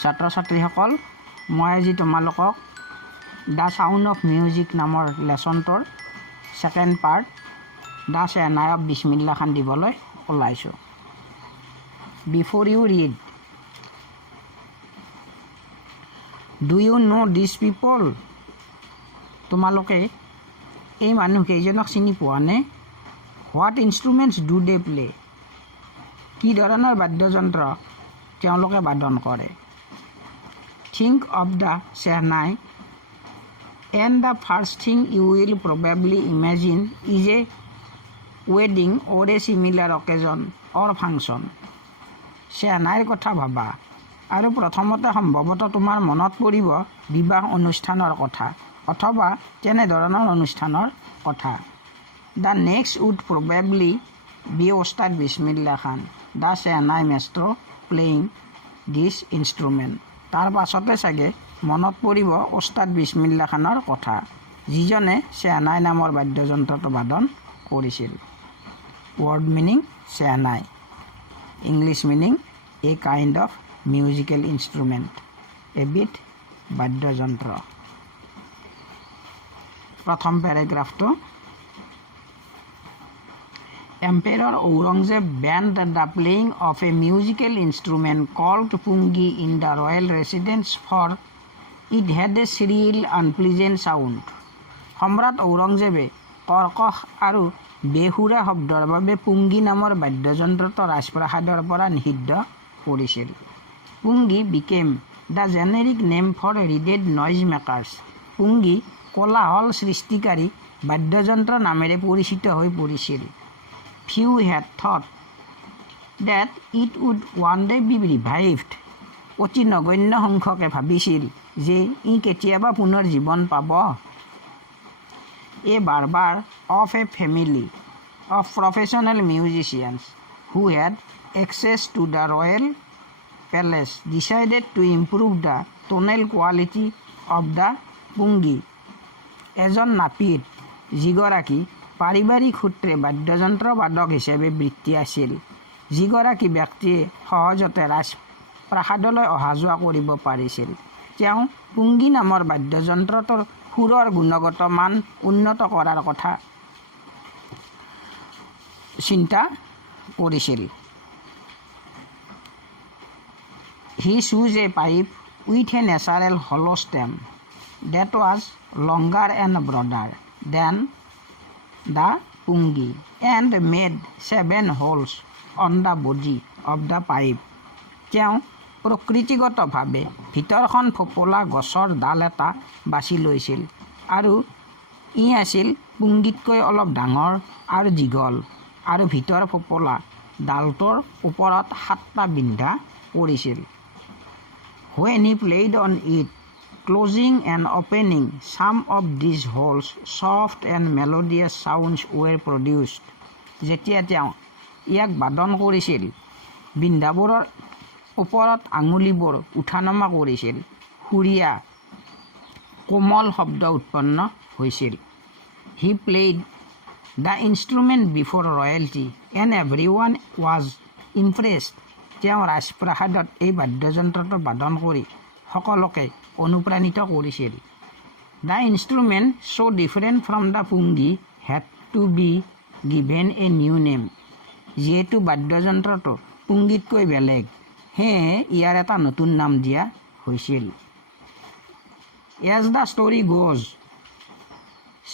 ছাত্ৰ ছাত্ৰীসকল মই আজি তোমালোকক দ্য সাউণ্ড অফ মিউজিক নামৰ লেছনটোৰ second part the shehnai of Bismillah Khan দিবলৈ ওলাইছোঁ। Before you read, do you know this people? তোমালোকে এই মানুহকেইজনক চিনি পোৱানে? What instruments do they play? কি ধৰণৰ বাদ্যযন্ত্ৰ তেওঁলোকে বাদন কৰে? Think of the shehnai and the first thing you will probably imagine is a wedding or a similar occasion or function. শ্বেহনাইৰ কথা ভাবা আৰু প্ৰথমতে সম্ভৱতঃ তোমাৰ মনত পৰিব বিবাহ অনুষ্ঠানৰ কথা অথবা তেনেধৰণৰ অনুষ্ঠানৰ কথা। The next would probably be Ustad Bismillah Khan the shehnai maestro playing this instrument. তাৰ পাছতে চাগে মনত পৰিব উস্তাদ বিছমিল্লাহ খানৰ কথা, যিজনে শ্বেহনাই নামৰ বাদ্যযন্ত্ৰটো বাদন কৰিছিল। Word meaning shehnai, English meaning a kind of musical instrument, এবিধ বাদ্যযন্ত্ৰ। প্ৰথম পেৰাগ্ৰাফটো, Emperor Aurangzeb banned the playing of a musical instrument called pungi in the royal residence for it had a shrill unpleasant sound. সম্ৰাট ঔৰংজেবে কৰ্কশ আৰু বেসুৰা শব্দৰ বাবে পুংগী নামৰ বাদ্যযন্ত্ৰটো ৰাজপ্ৰাসাদৰ পৰা নিষিদ্ধ কৰিছিল। পুংগী became the generic name for reeded noise makers. পুংগী কোলাহল সৃষ্টিকাৰী বাদ্যযন্ত্ৰ নামেৰে পৰিচিত হৈ পৰিছিল। Few had thought that it would one day be revived. অতি নগণ্য সংখ্যকে ভাবিছিল যে ই কেতিয়াবা পুনৰ জীৱন পাব। A barber of a family of professional musicians who had access to the royal palace decided to improve the tonal quality of the pungi. এজন নাপিত যিগৰাকী পাৰিবাৰিক সূত্ৰে বাদ্যযন্ত্ৰ বাদক হিচাপে বৃত্তি আছিল, যিগৰাকী ব্যক্তিয়ে সহজতে ৰাজপ্ৰাসাদলৈ অহা যোৱা কৰিব পাৰিছিল, তেওঁ পুংগী নামৰ বাদ্যযন্ত্ৰটোৰ সুৰৰ গুণগত মান উন্নত কৰাৰ কথা চিন্তা কৰিছিল। He chose a pipe with a natural hollow stem that was longer and broader than the pungi and made 7 holes on the body of the pipe. তেওঁ প্ৰকৃতিগতভাৱে ভিতৰখন ফোপোলা গছৰ ডাল এটা বাছি লৈছিল আৰু ই আছিল পুংগীতকৈ অলপ ডাঙৰ আৰু দীঘল আৰু ভিতৰ ফোপোলা ডালটোৰ ওপৰত 7টা বিন্ধা পৰিছিল। When he played on it, closing and opening some of these holes, soft and melodious sounds were produced. যেতিয়া তেওঁ ইয়াক বাদন কৰিছিল, বিন্ধাবোৰৰ ওপৰত আঙুলিবোৰ উঠানমা কৰিছিল, সুৰীয়া কোমল শব্দ উৎপন্ন হৈছিল। He played the instrument before royalty and everyone was impressed. তেওঁ ৰাজপ্ৰাসাদত এই বাদ্যযন্ত্ৰটো বাদন কৰি সকলোকে অনুপ্ৰাণিত কৰিছিল। The instrument so different from the pungi had to be given a new name. যিহেতু বাদ্যযন্ত্ৰটো পুংগীতকৈ বেলেগ, সেয়ে ইয়াৰ এটা নতুন নাম দিয়া হৈছিল। As the story goes,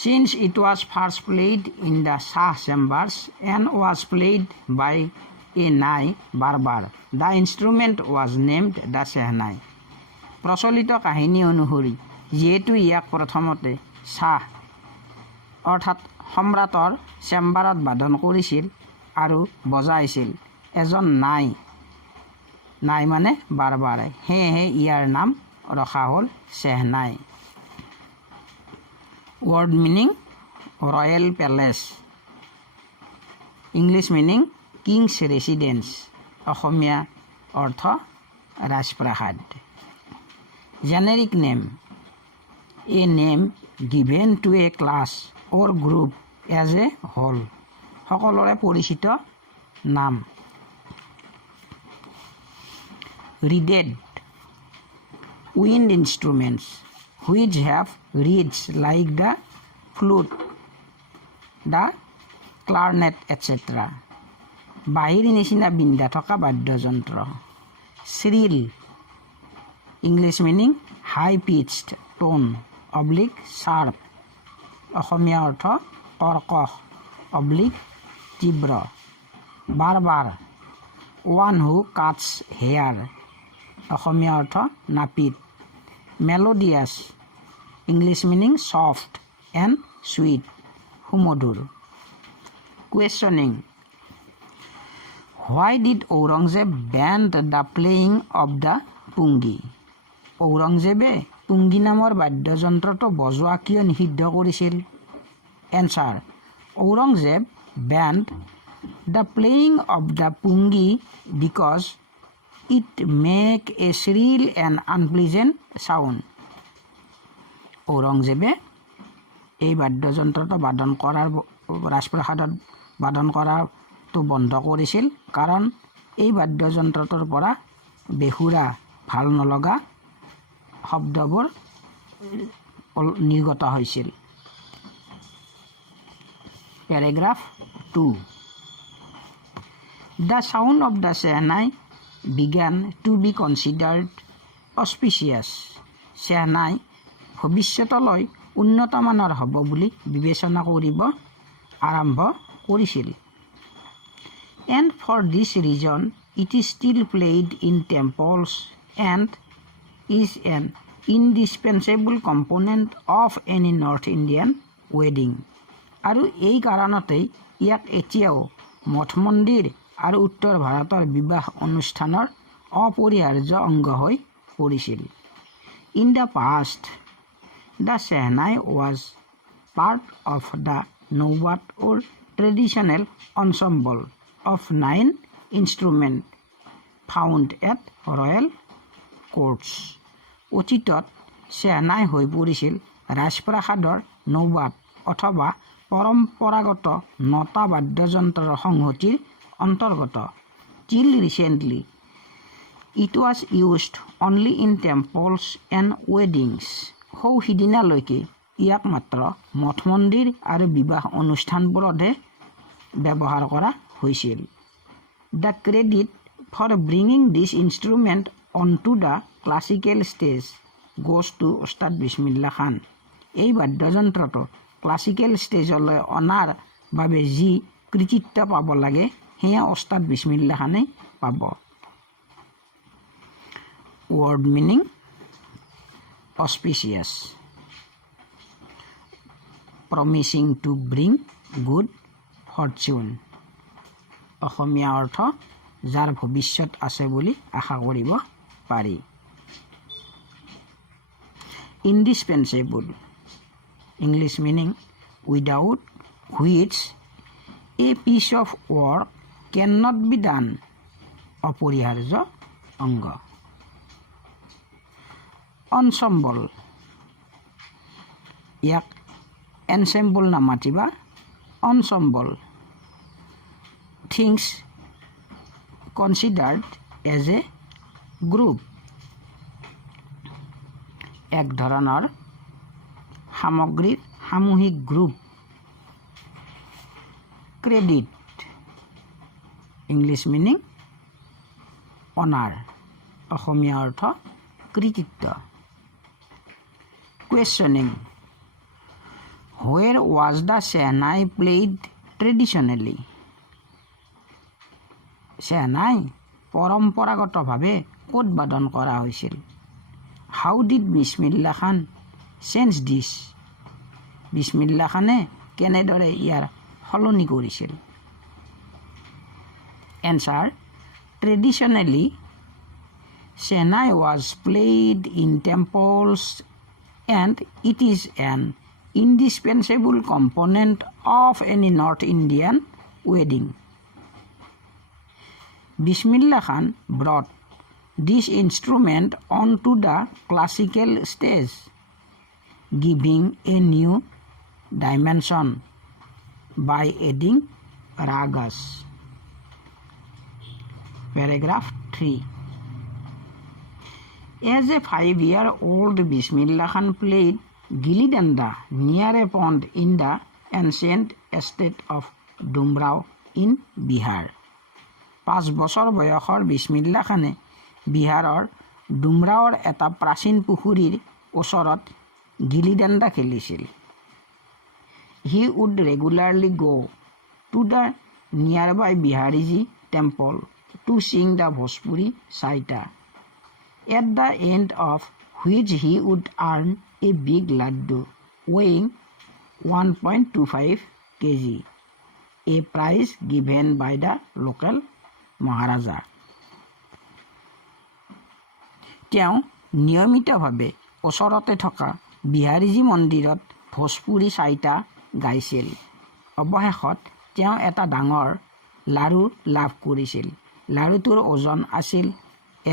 since it was first played in the Shah chambers and was played by a Nai barber, the instrument was named the Shehnai. প্ৰচলিত কাহিনী অনুসৰি যিহেতু ইয়াক প্ৰথমতে শ্বাহ অৰ্থাৎ সম্ৰাটৰ চেম্বাৰত বাদন কৰিছিল আৰু বজাইছিল এজন নাই মানে বাৰবাৰে, সেয়েহে ইয়াৰ নাম ৰখা হ'ল shehnai. Word meaning royal palace, English meaning king's residence, Assamese অৰ্থ ৰাজপ্ৰাসাদ। Generic name, a name given to a class or group as a whole, সকলোৰে পৰিচিত নাম। Reeded, wind instruments which have reeds like the flute, the clarinet, etc. বাহিৰ নিচিনা বিন্ধা থকা বাদ্যযন্ত্ৰ শ্ৰীল ইংলিছ মিনিং হাই পিচড টোন অব্লিক শাৰ্প অসমীয়া অৰ্থ কৰ্কশ অব্লিক তীব্ৰ বাৰবাৰ ওৱান হু কাটছ হেয়াৰ অসমীয়া অৰ্থ নাপিত melodious English meaning soft and sweet সুমধুৰ questioning Why did Aurangzeb ban the playing of the pungi? ঔৰংজেবে পুংগী নামৰ বাদ্যযন্ত্ৰটো বজোৱা কিয় নিষিদ্ধ কৰিছিল? Answer Aurangzeb banned the playing of the pungi because it make a shrill and unpleasant sound. ঔৰংজেবে এই বাদ্যযন্ত্ৰটো বাদন কৰাৰ ৰাজপ্ৰসাদত বাদন কৰাটো বন্ধ কৰিছিল কাৰণ এই বাদ্যযন্ত্ৰটোৰ পৰা বেহুৰা ভাল নলগা শব্দবোৰ নিৰ্গত হৈছিল Paragraph 2 The sound of the Shehnai began to be considered auspicious. Shehnai ভৱিষ্যতলৈ উন্নতমানৰ হ'ব বুলি বিবেচনা কৰিব আৰম্ভ কৰিছিল And for this reason it is still played in temples and is an indispensable component of any North Indian wedding. আৰু এই কাৰণতেই ইয়াক এতিয়াও মঠ মন্দিৰ আৰু উত্তৰ ভাৰতৰ বিবাহ অনুষ্ঠানৰ অপৰিহাৰ্য অংগ হৈ পৰিছিল In the past, the Shehnai was part of the Nawat or traditional ensemble of 9 instruments found at royal courts. অতীতত Shehnai হৈ পৰিছিল ৰাজপ্ৰাসাদৰ নৌবাত অথবা পৰম্পৰাগত নটা বাদ্যযন্ত্ৰৰ সংহতিৰ অন্তৰ্গত Till recently, it was used only in temples and weddings. সৌ সিদিনালৈকে ইয়াক মাত্ৰ মঠ মন্দিৰ আৰু বিবাহ অনুষ্ঠানবোৰতহে ব্যৱহাৰ কৰা হৈছিল The credit for bringing this instrument onto the classical stage goes to Ustad Bismillah Khan. এই বাদ্যযন্ত্ৰটো ক্লাছিকেল ষ্টেজলৈ অনাৰ বাবে যি কৃতিত্ব পাব লাগে সেয়া উস্তাদ বিছমিল্লাহ খানে পাব Word meaning auspicious promising to bring good fortune অসমীয়া অৰ্থ যাৰ ভৱিষ্যত আছে বুলি আশা কৰিব পাৰি Indispensable English meaning without which a piece of work cannot be done অপৰিহাৰ্য অংগ Ensemble ইয়াক ensemble নামাতিবা ensemble things considered as a group এক ধৰণৰ সামগ্ৰীৰ সামূহিক group Credit English meaning honor অসমীয়া অৰ্থ কৃতিত্ব Questioning Where was the Shehnai played traditionally? Shehnai পৰম্পৰাগতভাৱে ক'ত বাদন কৰা হৈছিল How did Bismillah Khan sense this? Bismillah Khane কেনেদৰে ইয়াৰ সলনি কৰিছিল Answer Traditionally Shehnai was played in temples and it is an indispensable component of any North Indian wedding. Bismillah Khan brought this instrument onto the classical stage, giving a new dimension by adding ragas. Paragraph 3 As a 5-year-old, Bismillah Khan played gilli danda near a pond in the ancient estate of Dumrao in Bihar. 5 বছৰ বয়সৰ বিছমিল্লা খানে বিহাৰৰ ডুমৰাওৰ এটা প্ৰাচীন পুখুৰীৰ ওচৰত গিলি ডাণ্ডা খেলিছিল। He would regularly go to the nearby Bihariji temple to sing the Bhojpuri saita, at the end of which he would earn a big laddu weighing 1.25 kg, a prize given by the local Maharaja. তেওঁ নিয়মিতভাৱে ওচৰতে থকা বিহাৰীজী মন্দিৰত ভোজপুৰী চাইটা গাইছিল। অৱশেষত তেওঁ এটা ডাঙৰ লাড়ু লাভ কৰিছিল। লাড়ুটোৰ ওজন আছিল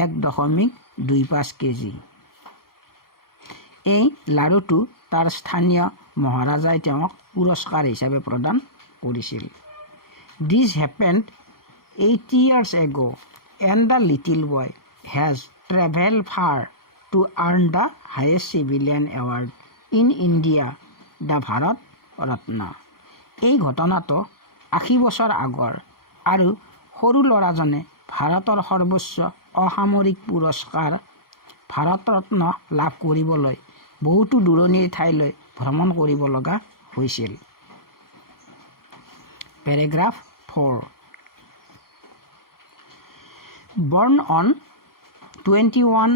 1.25 কেজি। এই লাড়ুটো তাৰ স্থানীয় মহাৰাজাই তেওঁক পুৰস্কাৰ হিচাপে প্ৰদান কৰিছিল। This happened 80 years ago, and the little boy has traveled far to earn the highest civilian award in India, the Bharat Ratna. এই ঘটনাটো 80 বছৰ আগৰ আৰু সৰু ল'ৰাজনে ভাৰতৰ সৰ্বোচ্চ অসামৰিক পুৰস্কাৰ ভাৰত ৰত্ন লাভ কৰিবলৈ বহুতো দূৰণিৰ ঠাইলৈ ভ্ৰমণ কৰিব লগা হৈছিল। Paragraph 4. Born on 21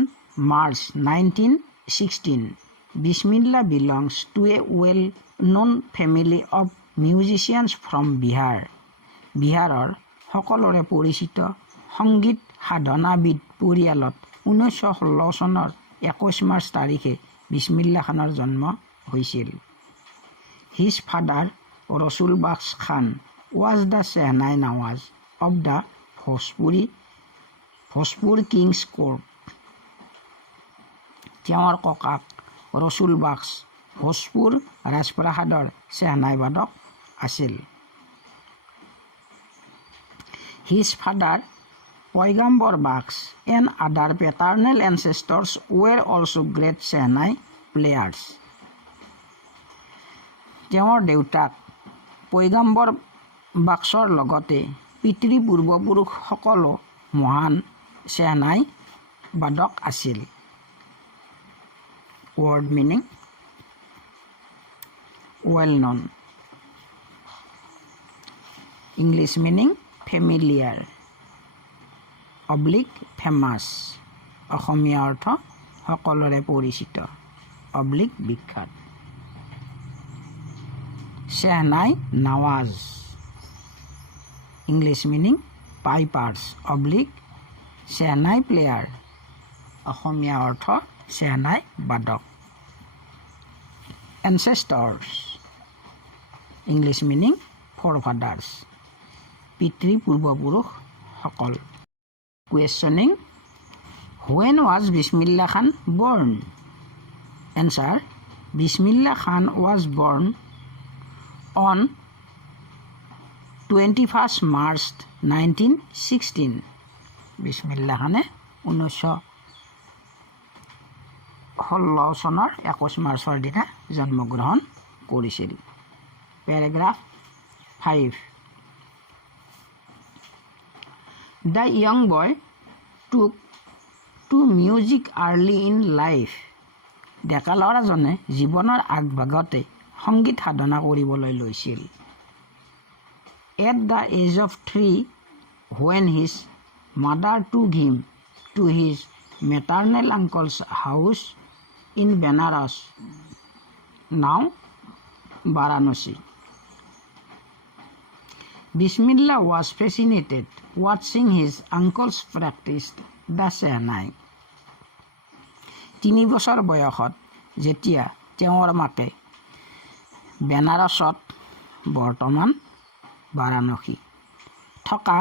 March 1916, Bismillah belongs to a well-known family of musicians from Bihar. বিহাৰৰ সকলোৰে পৰিচিত সংগীত সাধনাবিদ পৰিয়ালত 1916 চনৰ 21 মাৰ্চ তাৰিখে বিছমিল্লা খানৰ জন্ম হৈছিল। His father, Rasul Bakhsh Khan, was the Shehnai Nawaz of the Bhojpur King's Court. তেওঁৰ ককাক ৰসুল বাক্স ভোজপুৰ ৰাজপ্ৰাসাদৰ চেহনাই বাদক আছিল। His father, Poigambar Bakhsh, and other paternal ancestors were also great Shehnai players. তেওঁৰ দেউতাক পৈগাম্বৰ বাক্সৰ লগতে পিতৃ পূৰ্বপুৰুষ সকলো মহান চেহনাই বাদক আছিল। Word meaning: well known. English meaning: familiar, oblique famous. অসমীয়া অৰ্থ সকলোৰে পৰিচিত, oblique বিখ্যাত। Shehnai Nawaz. English meaning: pipers, oblique Shehnai player. অসমীয়া অৰ্থ চেহনাই বাদক। Ancestors. English meaning: forefathers, পিতৃ পূৰ্বপুৰুষ সকল। Questioning: when was Bismillah Khan born? Answer: Bismillah Khan was born on 21st March 1916. Bismillah Khane 1916 চনৰ 21 মাৰ্চৰ দিনা জন্মগ্ৰহণ কৰিছিল। Paragraph 5. The young boy took to music early in life. ডেকা ল'ৰাজনে জীৱনৰ আগভাগতে সংগীত সাধনা কৰিবলৈ লৈছিল। At the age of 3, when his mother took him to his maternal uncle's house in Benares, now Varanasi. Bismillah was fascinated watching his uncles practice the Shehnai. 3 বছৰ বয়সত যেতিয়া তেওঁৰ মাকে বেনাৰসত বৰ্তমান বাৰাণসী থকা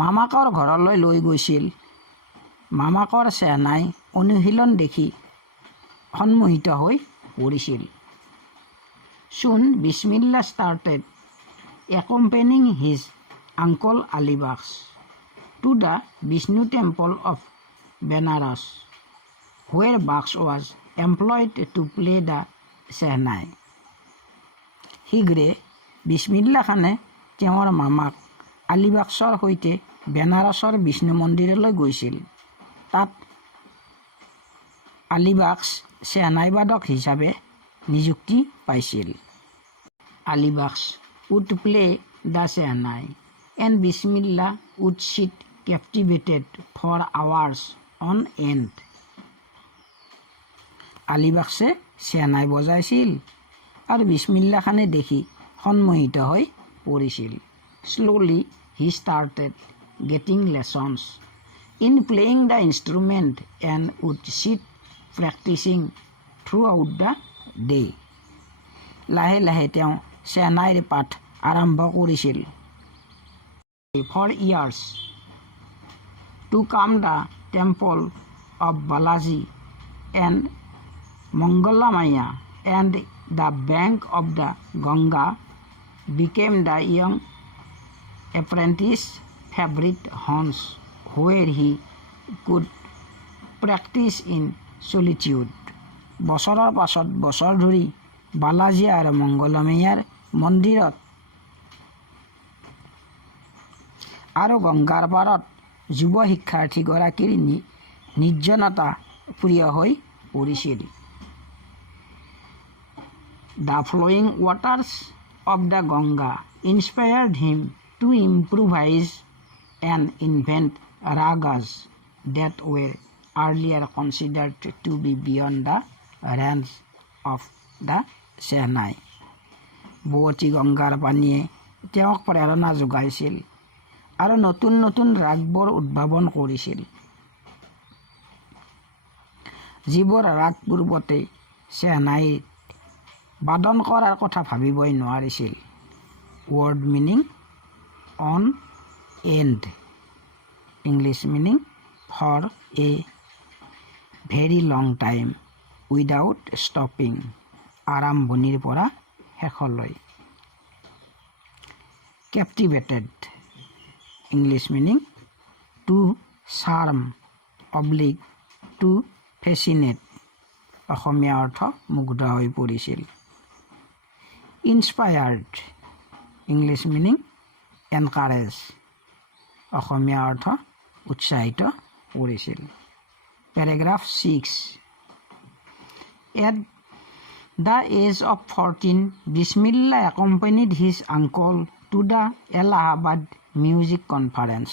মামাকৰ ঘৰলৈ লৈ গৈছিল, মামাকৰ চেহনাই অনুশীলন দেখি সন্মোহিত হৈ পৰিছিল। Soon Bismillah started accompanying his uncle Ali Bakhsh to the Vishnu temple of Benares where Baksh was employed to play the Shehnai. শীঘ্ৰে বিছমিল্লা খানে তেওঁৰ মামাক আলিবাক্সৰ সৈতে বেনাৰসৰ বিষ্ণু মন্দিৰলৈ গৈছিল। তাত আলিবাক্স শ্বেহনাইবাদক হিচাপে নিযুক্তি পাইছিল। আলিবাক্স would play the Shehnai and Bismillah would sit captivated for hours on end. আলিবাক্সে shehnai বজাইছিল আৰু বিছমিল্লা খানে দেখি সন্মোহিত হৈ পৰিছিল। Slowly he started getting lessons in playing the instrument and would sit practicing throughout the day. লাহে লাহে তেওঁ শ্বেহনাইৰ পাঠ আৰম্ভ কৰিছিল। For years to calm the temple of Balaji and Mangalamaya and the bank of the Ganga became the young apprentice's favorite haunts where he could practice in solitude. বছৰৰ পাছত বছৰ ধৰি বালাজী আৰু মংগলমৈয়াৰ মন্দিৰত আৰু গংগাৰ পাৰত যুৱ শিক্ষাৰ্থীগৰাকীৰ নিৰ্জনতা প্ৰিয় হৈ পৰিছিল। The flowing waters of the Ganga inspired him to improvise and invent ragas that were earlier considered to be beyond the range of the Shehnai. বুৱতী গংগাৰ পানীয়ে তেওঁক প্ৰেৰণা যোগাইছিল আৰু নতুন নতুন ৰাগবোৰ উদ্ভাৱন কৰিছিল, যিবোৰ ৰাগ পূৰ্বতে শ্বেহনাই বাদন কৰাৰ কথা ভাবিবই নোৱাৰিছিল। Word meaning on end, English meaning for a very long time without stopping, আৰম্ভণিৰ পৰা শেষলৈ। Captivated, English meaning to charm oblique to fascinate, Assamese অৰ্থ মুগ্ধ হৈ পৰিছিল। Inspired, English meaning encourage, Assamese অৰ্থ উৎসাহিত কৰিছিল। Paragraph 6। At the age of 14, Bismillah accompanied his uncle to the Allahabad Music Conference.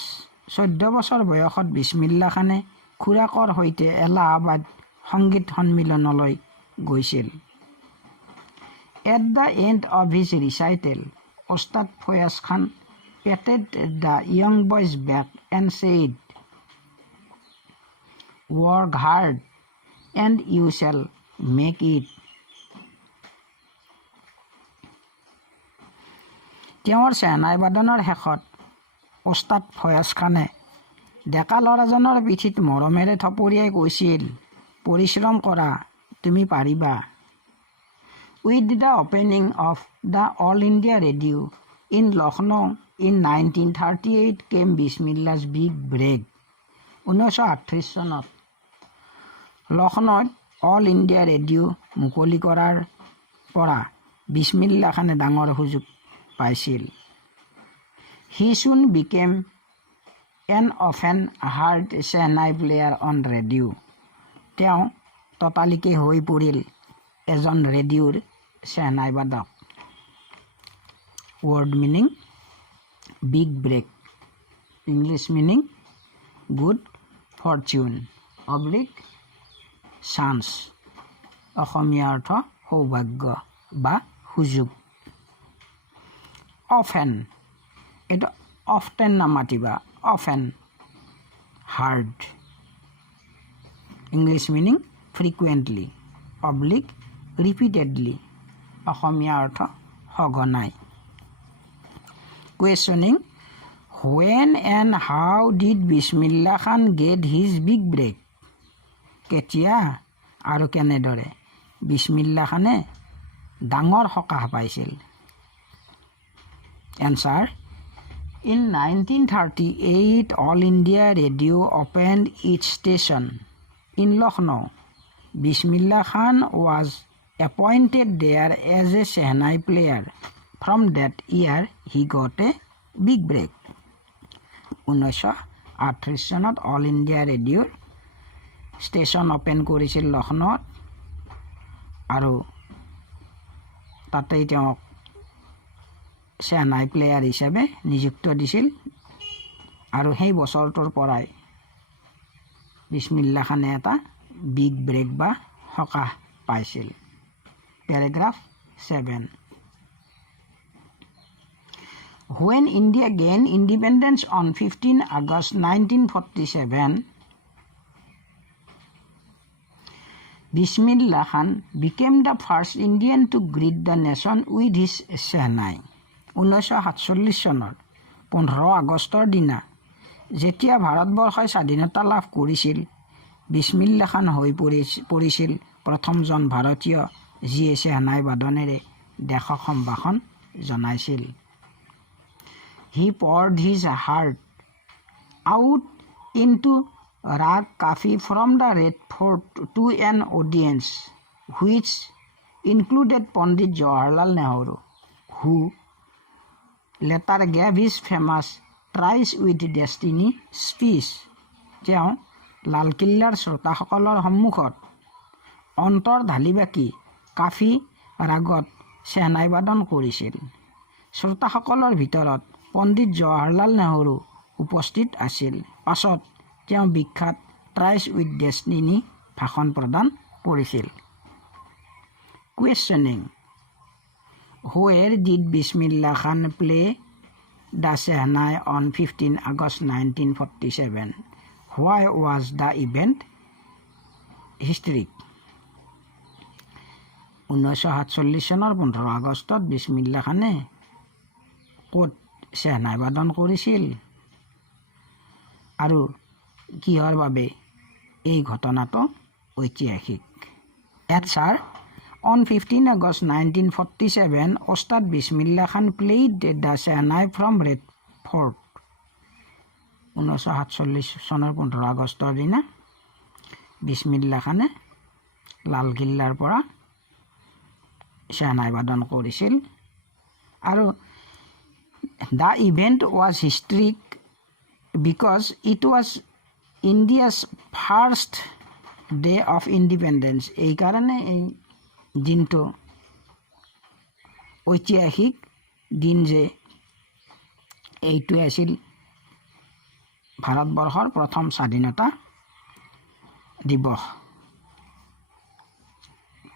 14 বছৰ বয়সত বিছমিল্লা খানে খুৰাকৰ সৈতে এলাহাবাদ সংগীত সন্মিলনলৈ গৈছিল। At the end of his recital, Ustad Fayaz Khan patted the young boy's back and said, "Work hard and you shall make it." তেওঁৰ শ্বেহনাই বাদনৰ শেষত ওস্তাদ ফয়াজ খানে ডেকা ল'ৰাজনৰ পিঠিত মৰমেৰে থপৰিয়াই কৈছিল, পৰিশ্ৰম কৰা, তুমি পাৰিবা। With the opening of the All India Radio in Lucknow in 1938 came Bismillah's big break. 1938 চনত লক্ষ্ণৌত অল ইণ্ডিয়া ৰেডিঅ' মুকলি কৰাৰ পৰা বিছমিল্লা খানে ডাঙৰ সুযোগ পাইছিল। He soon became an often heard Shehnai player on radio. তেওঁ ততালিকে হৈ পৰিল এজন ৰেডিঅ'ৰ শ্বেহনাই বাদক। Word meaning big break, English meaning good fortune oblique chance, Assamese অৰ্থ সৌভাগ্য বা সুযোগ। অফেন, এইটো অফটেন নামাতিবা, often heard, English meaning frequently oblique repeatedly, Assamese অৰ্থ সঘনাই। কুৱেশ্যনিং, when and how did Bismillah Khan get his big break? কেতিয়া আৰু কেনেদৰে বিছমিল্লা খানে ডাঙৰ সকাহ পাইছিল? Answer, in 1938 All India Radio opened its station in Lucknow Bismillah Khan was appointed there as a Shehnai player. From that year, he got a big break. 1938 চনত all India ৰেডিঅ'ৰ station open কৰিছিল লক্ষ্ণৌত আৰু তাতেই তেওঁক Shehnai player হিচাপে নিযুক্ত দিছিল আৰু সেই বছৰটোৰ পৰাই বিছমিল্লা খানে এটা বিগ ব্ৰেক বা সকাহ পাইছিল Paragraph 7 When India gained independence on 15 August 1947, Bismillah Khan became the first Indian to greet the nation with his Shehnai. 1947 চনৰ 15 আগষ্টৰ দিনা যেতিয়া ভাৰতবৰ্ষই স্বাধীনতা লাভ কৰিছিল বিছমিল্লা খান হৈ পৰিছিল প্ৰথমজন ভাৰতীয় যিয়ে Shehnai বাদনেৰে দেশক সম্ভাষণ জনাইছিল He poured his heart out into rag kafi from the Red Fort to an audience which included Pandit Jawaharlal Nehru, who later gave his famous Tries with Destiny speech. তেওঁ লালকিল্লাৰ শ্ৰোতাসকলৰ সন্মুখত অন্তৰ ঢালিবাকি কাফি ৰাগত Shehnai বাদন কৰিছিল শ্ৰোতাসকলৰ ভিতৰত পণ্ডিত জৱাহৰলাল নেহৰু উপস্থিত আছিল পাছত তেওঁ বিখ্যাত ট্ৰাইজ উইথ ডেষ্টিনি ভাষণ প্ৰদান কৰিছিল Questioning Where did Bismillah Khan play the Shehnai on 15 August 1947? Why was the event historic? 1947 চনৰ 15 আগষ্টত বিছমিল্লা খানে ক'ত Shehnai বাদন কৰিছিল আৰু কিহৰ বাবে এই ঘটনাটো ঐতিহাসিক Answer On 15 August 1947, Ustad Bismillah Khan played the Shehnai from Red Fort. 1947 চনৰ 15 আগষ্টৰ দিনা বিছমিল্লা খানে লালকিল্লাৰ পৰা Shehnai বাদন কৰিছিল আৰু The event was historic because it was India's first day of independence. এই কাৰণে এই দিনটো ঐতিহাসিক দিন যে এইটো আছিল ভাৰতবৰ্ষৰ প্ৰথম স্বাধীনতা দিৱস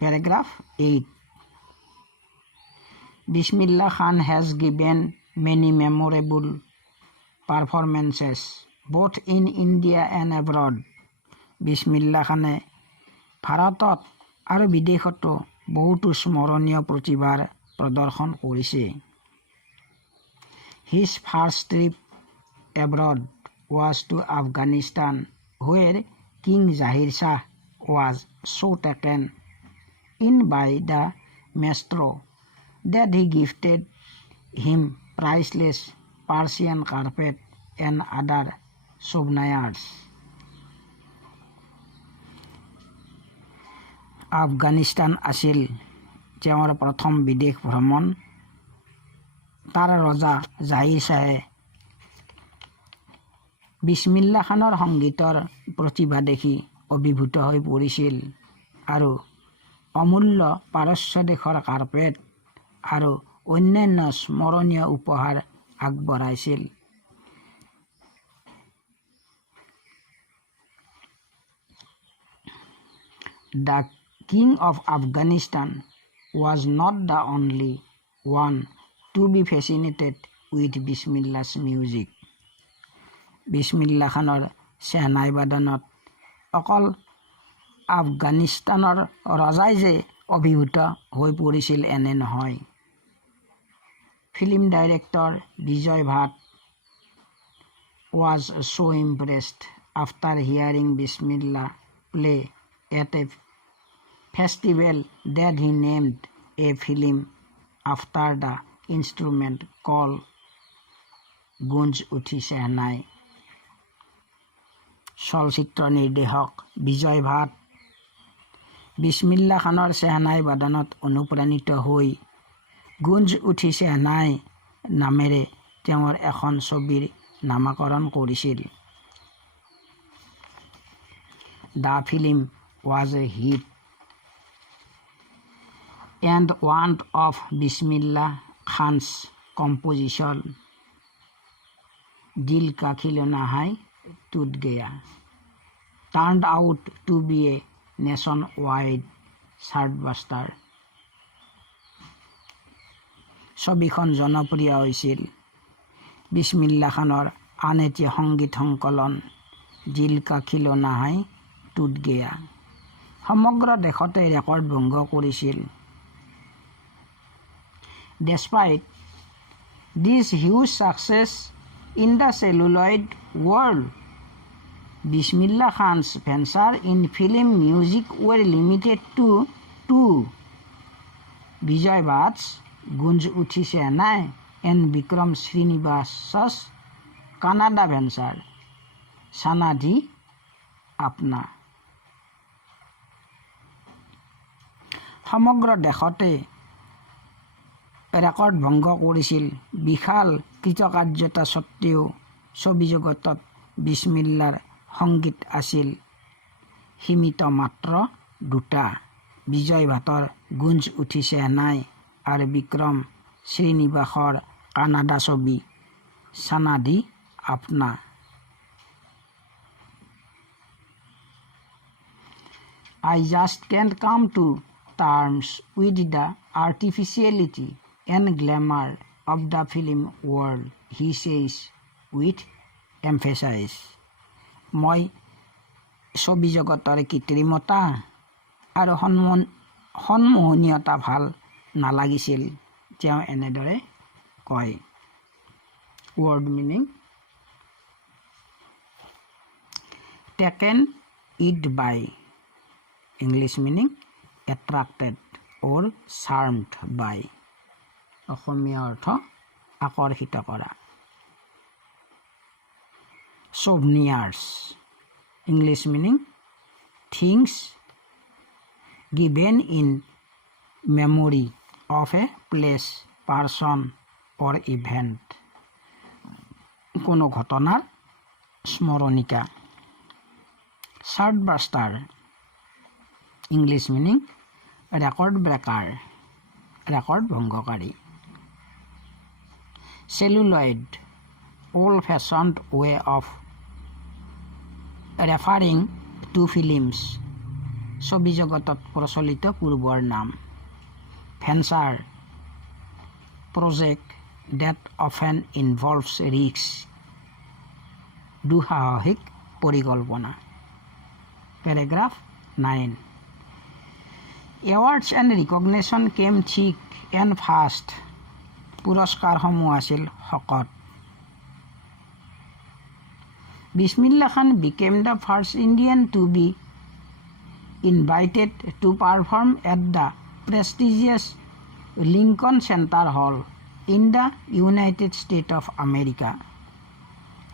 Paragraph 8 Bismillah Khan has given many memorable performances both in India and abroad. Bismillah Khane ভাৰতত আৰু বিদেশতো বহুতো স্মৰণীয় প্ৰতিভাৰ প্ৰদৰ্শন কৰিছে His first trip abroad was to Afghanistan where King Zahir Shah was so taken in by the maestro that he gifted him priceless Persian carpet and other souvenirs. Afghanistan আছিল তেওঁৰ প্ৰথম বিদেশ ভ্ৰমণ তাৰ ৰজা জাহিৰ শাহে বিছমিল্লা খানৰ সংগীতৰ প্ৰতিভা দেখি অভিভূত হৈ পৰিছিল আৰু অমূল্য পাৰস্য দেশৰ কাৰ্পেট আৰু অন্যান্য স্মৰণীয় উপহাৰ আগবঢ়াইছিল The King of Afghanistan was not the only one to be fascinated with Bismillah's music. Bismillah Khanor Shehnai বাদনত অকল আফগানিস্তানৰ ৰজাই যে অভিভূত হৈ পৰিছিল এনে নহয় Film director Vijay Bhatt was so impressed after hearing Bismillah play at a festival that he named a film after the instrument called Gunj Uthi Shehnai. চলচ্চিত্ৰ নিৰ্দেশক বিজয় ভাট বিছমিল্লা খানৰ শ্বেহনাই বাদনত অনুপ্ৰাণিত হৈ গুঞ্জ উঠি শ্বেহনাই নামেৰে তেওঁৰ এখন ছবিৰ নামাকৰণ কৰিছিল। The film was a hit and one of Bismillah Khan's composition Dil Ka Khilona Hai Toot Gaya turned out to be a nationwide chartbuster. ছবিখন জনপ্ৰিয় হৈছিল। বিছমিল্লা খানৰ আন এটি সংগীত সংকলন দিল কা খিলনা হাই টুট গয়া সমগ্ৰ দেশতে ৰেকৰ্ড ভংগ কৰিছিল। Despite this huge success in the celluloid world, Bismillah Khan's ventures in film music were limited to two: Vijay Bhatt's Gunj Uthi Shehnai and Vikram Srinivasa's Kannada venture Sanadhi Apna. সমগ্ৰ দেশতে record ভংগ কৰিছিল। বিশাল কৃতকাৰ্যতা সত্ত্বেও ছবি জগতত বিছমিল্লাৰ সংগীত আছিল সীমিত মাত্ৰ দুটা: বিজয় ভাটৰ গুঞ্জ উঠি শ্বেহনাই আৰু বিক্ৰম শ্ৰীনিবাসৰ কানাডা ছবি সানাদি আপনা। I just can't come to terms with the artificiality and glamour of the film world, he says with emphasis. মই ছবি জগতৰ কৃত্ৰিমতা আৰু সন্মোহনীয়তা ভাল নালাগিছিল, তেওঁ এনেদৰে কয়। Word meaning: taken it by, English meaning attracted or charmed by, অসমীয়া অৰ্থ আকৰ্ষিত কৰা। souvenirs, English meaning things given in memory of a place, person or event, কোনো ঘটনাৰ স্মৰণিকা। chartbuster, English meaning record breaker, record ভংগকাৰী। celluloid, old fashioned way of referring to films, ছবি জগতত প্ৰচলিত পূৰ্বৰ নাম। venture, project that often involves risks, দুঃসাহসিক পৰিকল্পনা। paragraph 9. Awards and recognition came thick and fast. পুৰস্কাৰসমূহ আছিল শকত। Bismillah Khan became the first Indian to be invited to perform at the prestigious Lincoln Center Hall in the United States of America.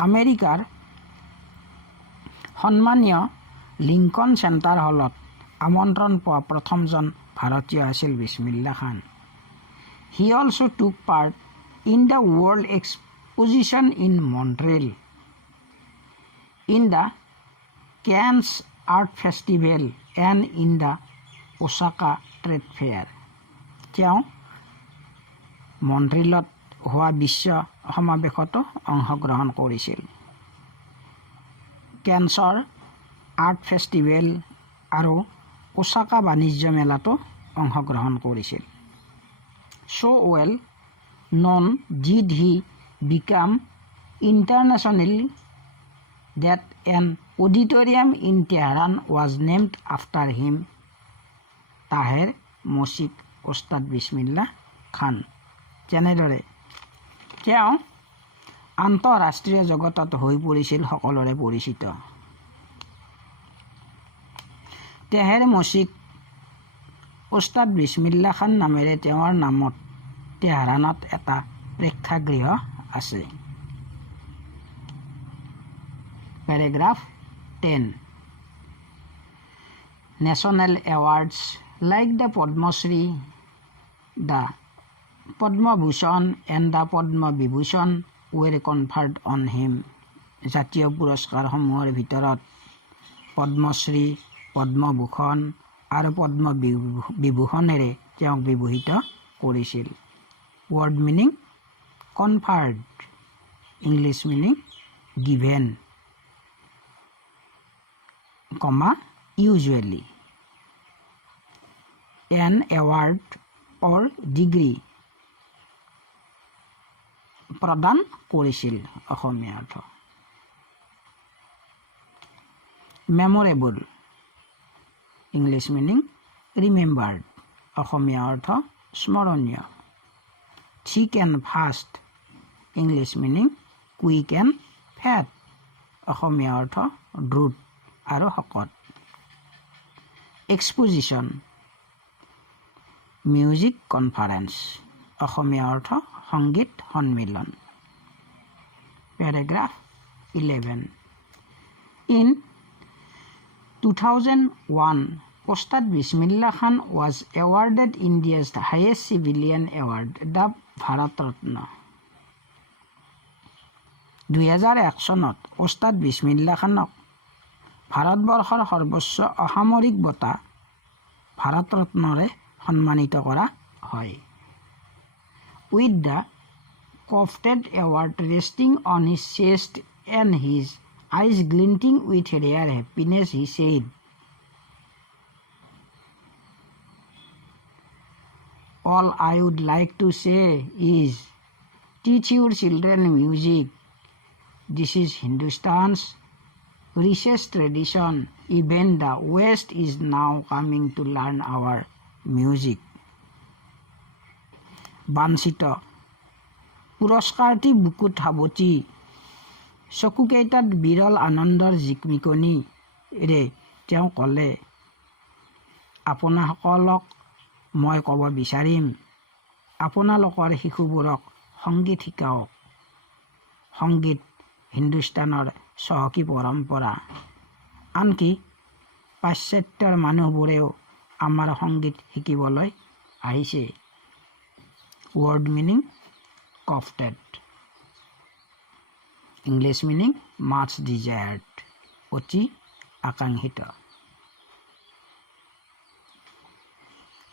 আমেৰিকাৰ সন্মানীয় Lincoln centre হলত আমন্ত্ৰণ পোৱা প্ৰথমজন ভাৰতীয় আছিল বিছমিল্লা খান। He also took part in the World Exposition in Montreal, in the Cannes Art Festival and in the Osaka Trade Fair. তেওঁ মন্ট্ৰিলত হোৱা বিশ্ব সমাৱেশতো অংশগ্ৰহণ কৰিছিল। কেন্সৰ আৰ্ট ফেষ্টিভেল আৰু ওচাকা বাণিজ্য মেলাতো অংশগ্ৰহণ কৰিছিল। So well known did he become internationally that an auditorium in Tehran was named after him, তাহেৰ মছিক উস্তাদ বিছমিল্লা খান। যেনেদৰে তেওঁ আন্তঃৰাষ্ট্ৰীয় জগতত হৈ পৰিছিল সকলোৰে পৰিচিত। তেহেৰ মছিক উস্তাদ বিছমিল্লা খান নামেৰে তেওঁৰ নামত তেহৰাণত এটা প্ৰেক্ষাগৃহ আছে। paragraph 10. national awards like the Padma Shri, the Padma Bhushan and the Padma Vibhushan were conferred on him. জাতীয় পুৰস্কাৰসমূহৰ ভিতৰত পদ্মশ্ৰী, পদ্মভূষণ আৰু পদ্ম বিভূষণেৰে তেওঁক বিভূষিত কৰিছিল। Word meaning conferred, English meaning given, comma usually, an award or degree প্ৰদান কৰিছিল অসমীয়া অৰ্থ। Memorable, English meaning remembered, Assamese অৰ্থ স্মৰণীয়। Thick and fast, English meaning quick and fast, Assamese অৰ্থ দ্ৰুত আৰু শকত। এক্সপজিশ্যন, মিউজিক কনফাৰেন্স, অসমীয়া অৰ্থ সংগীত সন্মিলন। Paragraph 11 in 2001 Ustad Bismillah Khan was awarded India's highest civilian award, the Bharat Ratna. 2001 চনত ওস্তাদ বিছমিল্লা খানক ভাৰতবৰ্ষৰ সৰ্বোচ্চ অসামৰিক বঁটা ভাৰত ৰত্নৰে সন্মানিত কৰা হয়। With the coveted award resting on his chest and his eyes glinting with rare happiness, he said, all I would like to say is, teach your children music. This is Hindustan's richest tradition. Even the West is now coming to learn our music. বাঞ্ছিত পুৰস্কাৰটি বুকুত সাৱটি চকুকেইটাত বিৰল আনন্দৰ জিকমিকনিৰে তেওঁ ক'লে, আপোনাসকলক মই ক'ব বিচাৰিম, আপোনালোকৰ শিশুবোৰক সংগীত শিকাওক। সংগীত হিন্দুস্তানৰ চহকী পৰম্পৰা, আনকি পাশ্চাত্যৰ মানুহবোৰেও আমাৰ সংগীত শিকিবলৈ আহিছে। ৱৰ্ড মিনিং কফটেড, ইংলিছ মিনিং মাছ ডিজায়াৰ্ড, অতি আকাংক্ষিত।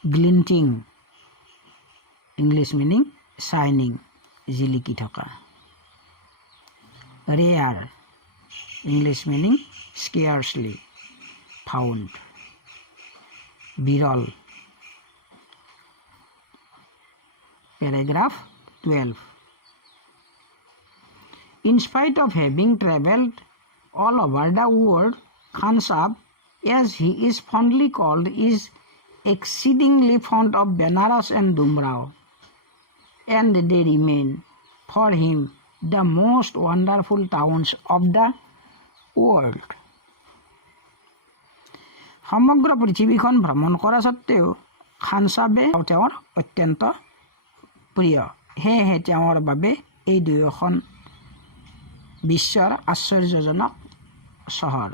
গ্লিণ্টিং, ইংলিছ মিনিং শ্বাইনিং, জিলিকি থকা। ৰেয়াৰ, ইংলিছ মিনিং স্কেয়াৰ্চলি, ফাউণ্ড, বিৰল। Paragraph 12 In spite of having travelled all over the world, Khan Sahib, as he is fondly called, is exceedingly fond of Benares and Dumrao, and they remain for him the most wonderful towns of the world. সমগ্ৰ পৃথিৱীখন ভ্ৰমণ কৰা স্বত্তেও খান চাহাবে তেওঁৰ অত্যন্ত প্ৰিয়। সেয়েহে তেওঁৰ বাবে এই দুয়োখন বিশ্বৰ আশ্চৰ্যজনক চহৰ।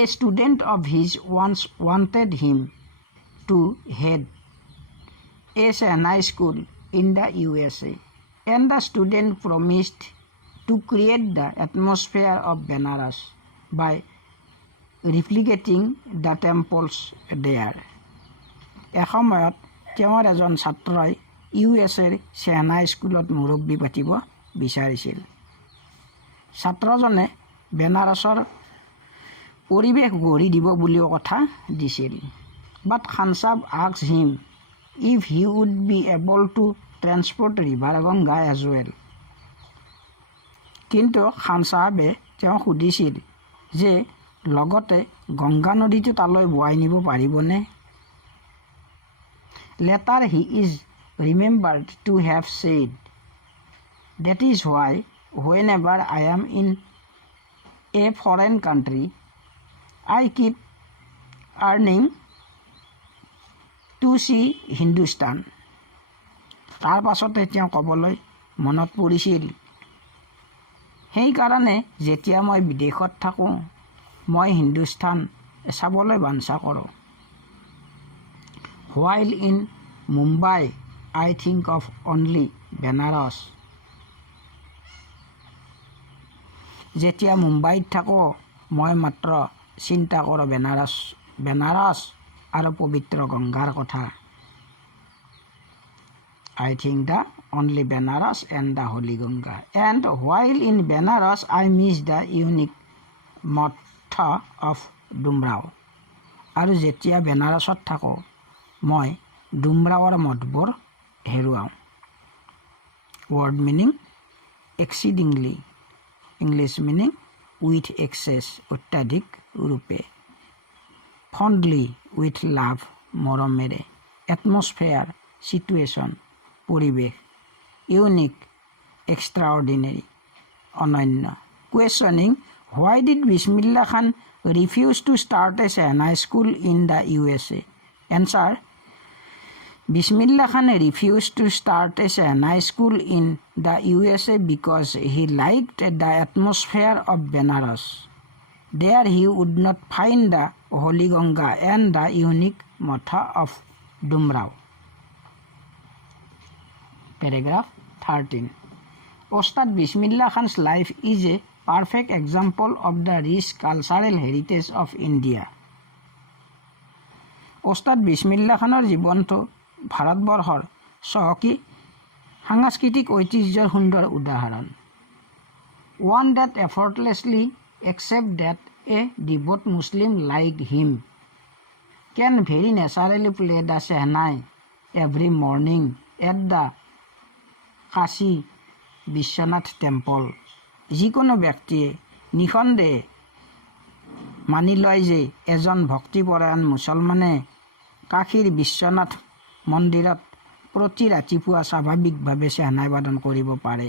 A student of his once wanted him to head a Shehnai school in the USA, and the student promised to create the atmosphere of Benares by replicating the temples there. এসময়ত তেওঁৰ এজন ছাত্ৰই USA শ্বেহনাই স্কুলত মুৰব্বী পাতিব বিচাৰিছিল। ছাত্ৰজনে বেনাৰসৰ পৰিৱেশ গঢ়ি দিব বুলিও কথা দিছিল। But Khan Sahib asked him if he would be able to transport river Ganga as well. কিন্তু খান চাহাবে তেওঁ সুধিছিল যে লগতে গংগা নদীটো তালৈ বোৱাই নিব পাৰিবনে? Later he is remembered to have said, that is why whenever I am in a foreign country, I keep earning to see Hindustan. তাৰ পাছতে তেওঁ ক'বলৈ মনত পৰিছিল, সেইকাৰণে যেতিয়া মই বিদেশত থাকোঁ মই হিন্দুস্তান চাবলৈ বাঞ্ছা কৰোঁ। While in Mumbai, I think of only Benares. যেতিয়া মুম্বাইত থাকোঁ মই মাত্ৰ চিন্তা কৰোঁ বেনাৰস আৰু পবিত্ৰ গংগাৰ কথা। I think the only Benares and the Holy Ganga. And while in Benares, I miss the unique Matha of Dumrao. আৰু যেতিয়া বেনাৰসত থাকোঁ মই ডুমৰাওৰ মঠবোৰ হেৰুৱাওঁ। Word meaning exceedingly. English meaning with excess, অত্যাধিক ৰূপে। Fondly, with love, মৰমেৰে। Atmosphere, situation, পৰিৱেশ। Unique, extraordinary, অনন্য। Questioning, why did Bismillah Khan refuse to start a Shehnai school in the USA? Answer, Bismillah Khan refused to start a Shehnai school in the USA because he liked the atmosphere of Benares. There he would not find the Holy Ganga and the unique Matha of Dumrao. Paragraph 13. Ustad Bismillah Khan's life is a perfect example of the rich cultural heritage of India. Ustad Bismillah Khanৰ জীৱনটো ভাৰতবৰ্ষৰ চহকী সাংস্কৃতিক ঐতিহ্যৰ সুন্দৰ উদাহৰণ। One that effortlessly accepts that a devout Muslim like him can very naturally play the Shehnai every morning at the Kashi Vishwanath temple. যিকোনো ব্যক্তিয়ে নিঃসন্দেহে মানি লয় যে এজন ভক্তিপৰায়ণ মুছলমানে কাশীৰ বিশ্বনাথ মন্দিৰত প্ৰতি ৰাতিপুৱা স্বাভাৱিকভাৱে চেহনাই বাদন কৰিব পাৰে।